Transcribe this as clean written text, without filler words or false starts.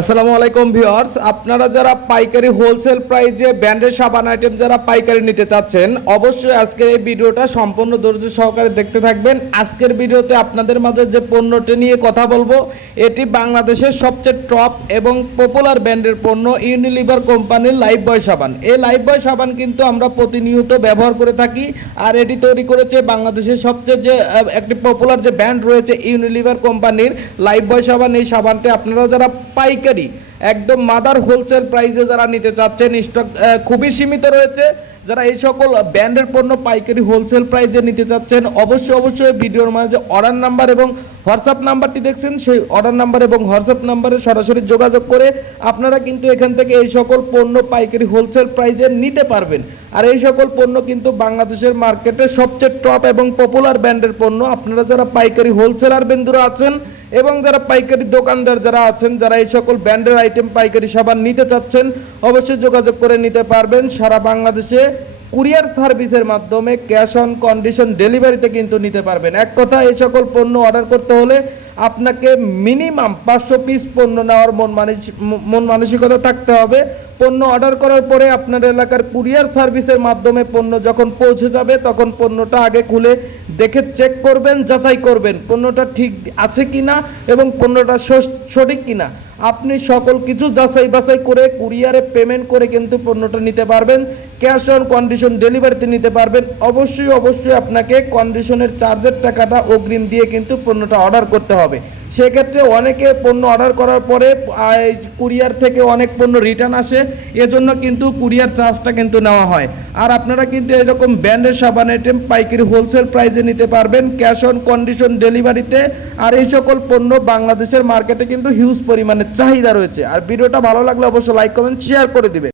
আসসালামু আলাইকুম ভিউয়ার্স, আপনারা যারা পাইকারি হোলসেল প্রাইজে ব্র্যান্ডের সাবান আইটেম যারা পাইকারি নিতে চাচ্ছেন, অবশ্যই আজকের এই ভিডিওটা সম্পূর্ণ ধৈর্য সহকারে দেখতে থাকবেন। আজকের ভিডিওতে আপনাদের মাঝে যে পণ্যটি নিয়ে কথা বলবো, এটি বাংলাদেশের সবচেয়ে টপ এবং পপুলার ব্র্যান্ডের পণ্য ইউনিলিভার কোম্পানির লাইফবয় সাবান। এই লাইফবয় সাবান কিন্তু আমরা প্রতিনিয়ত ব্যবহার করে থাকি, আর এটি তৈরি করেছে বাংলাদেশের সবচেয়ে যে একটি পপুলার যে ব্র্যান্ড রয়েছে ইউনিলিভার কোম্পানির লাইফবয় সাবান। এই সাবানটি আপনারা যারা পাইকারি একদম মাদার হোলসেল প্রাইসে যারা নিতে চাচ্ছেন, স্টক খুবই সীমিত রয়েছে। যারা এই সকল ব্র্যান্ডের পণ্য পাইকারি হোলসেল প্রাইসে নিতে চাচ্ছেন, অবশ্যই ভিডিওর মাঝে অর্ডার নাম্বার এবং হোয়াটসঅ্যাপ নাম্বারটি দেখছেন, সেই অর্ডার নাম্বার এবং হোয়াটসঅ্যাপ নাম্বারে সরাসরি যোগাযোগ করে আপনারা কিন্তু এখান থেকে এই সকল পণ্য পাইকারি হোলসেল প্রাইসে নিতে পারবেন। আর এই সকল পণ্য কিন্তু বাংলাদেশের মার্কেটে সবচেয়ে টপ এবং পপুলার ব্র্যান্ডের পণ্য। আপনারা যারা পাইকারি হোলসেলার বন্ধুরা আছেন এবং যারা পাইকারি দোকানদার যারা আছেন, যারা এই সকল ব্র্যান্ডের আইটেম পাইকারি সাবান নিতে চাচ্ছেন, অবশ্যই যোগাযোগ করে নিতে পারবেন। সারা বাংলাদেশে কুরিয়ার সার্ভিসের মাধ্যমে ক্যাশ অন কন্ডিশন ডেলিভারিতে কিন্তু নিতে পারবেন। এক কথা, এই সকল পণ্য অর্ডার করতে হলে আপনাকে মিনিমাম 500 পিস পণ্য নেওয়ার মন মানসিকতা থাকতে হবে। পণ্য অর্ডার করার পরে আপনার এলাকার কুরিয়ার সার্ভিসের মাধ্যমে পণ্য যখন পৌঁছে যাবে, তখন পণ্যটা আগে খুলে দেখে চেক করবেন, যাচাই করবেন পণ্যটা ঠিক আছে কিনা এবং পণ্যটা সঠিক কিনা। আপনি সকল কিছু যাচাই বাছাই করে কুরিয়ারে পেমেন্ট করে কিন্তু পণ্যটা নিতে পারবেন। ক্যাশ অন কন্ডিশন ডেলিভারিতে নিতে পারবেন। অবশ্যই আপনাকে কন্ডিশনের চার্জের টাকাটা অগ্রিম দিয়ে কিন্তু পণ্যটা অর্ডার করতে হবে। সেক্ষেত্রে অনেকে পণ্য অর্ডার করার পরে কুরিয়ার থেকে অনেক পণ্য রিটার্ন আসে, এজন্য কিন্তু কুরিয়ার চার্জটা কিন্তু নেওয়া হয়। আর আপনারা কিন্তু এরকম ব্র্যান্ডের সাবান আইটেম পাইকারি হোলসেল প্রাইসে নিতে পারবেন ক্যাশ অন কন্ডিশন ডেলিভারিতে। আর এই সকল পণ্য বাংলাদেশের মার্কেটে কিন্তু হিউজ পরিমাণে চাহিদা রয়েছে। আর ভিডিওটা ভালো লাগলে অবশ্যই লাইক কমেন্ট শেয়ার করে দিবেন।